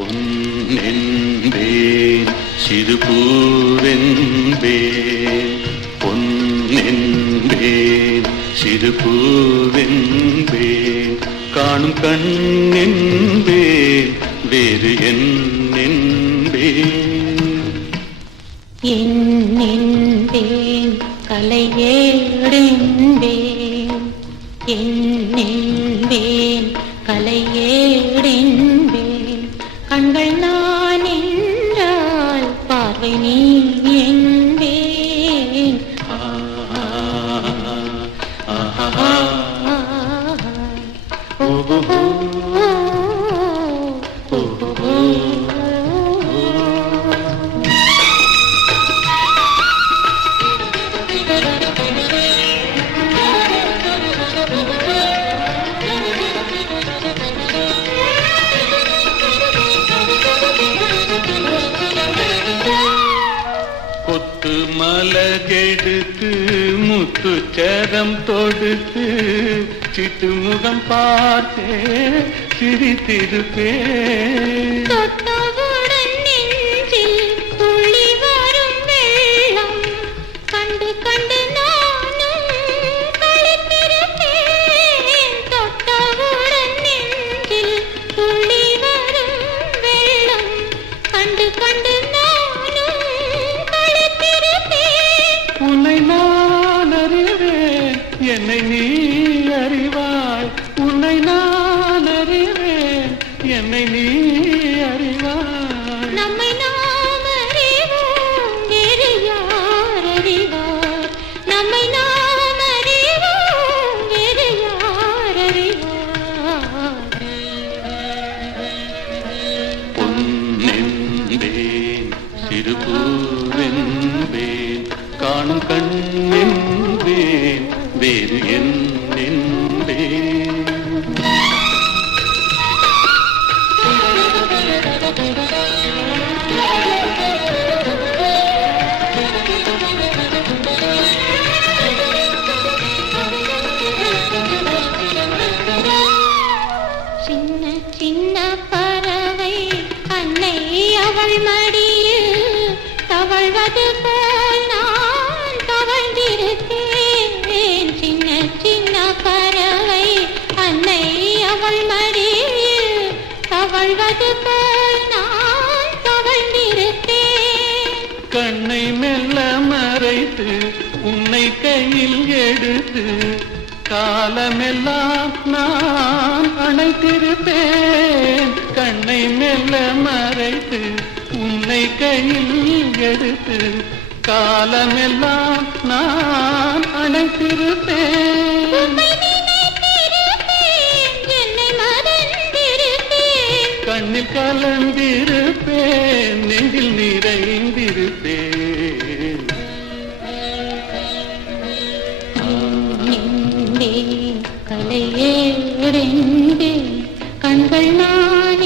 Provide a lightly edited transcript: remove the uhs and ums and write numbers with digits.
பொன்னென்பேன் சிறு பூவென்பேன், பொன்னென்பேன் சிறு பூவென்பேன், காணும் கண்ணென்பேன் வேறு என்னென்பேன். என்னென்பேன் கலையேடென்பேன், என்னென்பேன் கலையேடென்பேன், கண்கள் நான் என்றால் பார்வை நீ என்பேன். கொத்து மலகெடுத்து முத்துச்சரம் தொடுத்து சிட்டுமுகம் பார்த்தே சிரித்திருப்பேன். தொட்டவுடன் நெஞ்சில் துள்ளி வரும் வெள்ளம் கண்டு கண்டு நானும் களித்திருப்பேன். தொட்டவுடன் நெஞ்சில் துள்ளி வரும் வெள்ளம் கண்டு கண்டு நானும் களித்திருப்பேன். உன்னை நான் அறிவேன், என்னை நீ அறிவாய். உன்னை நான் அறிவேன், என்னை நீ அறிவாய். நம்மை நாம் அறிவோம், வேறு யார் அறிவார்? நம்மை நாம் அறிவோம், வேறு யார் அறிவார்? பொன்னென்பேன் சிறு பூவென்பேன், காணும் கண்ணென்பேன் வேறு என்னென்பேன். சின்ன சின்ன பறவை அன்னை அவள் மடியில் தவழ்வது போல் நான் தவழ்ந்திருப்பேன். சின்ன சின்ன பறவை அன்னை அவள் மடியில் தவழ்வது போல் நான் தவழ்ந்திருப்பேன். கண்ணை மெல்ல மறைத்து உன்னை கையில் எடுத்து காலமெல்லாம் நான் அணைத்திருப்பேன். கண்ணை மெல்ல மறைத்து உன்னை கையில் எடுத்து காலமெல்லாம் நான் அணைத்திருப்பேன். உம்மை நினைத்திருப்பேன், என்னை மறந்திருப்பேன். கண்ணில் கலந்திருப்பேன், நெஞ்சில் நிறைந்திருப்பேன். கலையேடென்பேன், கண்கள் நான்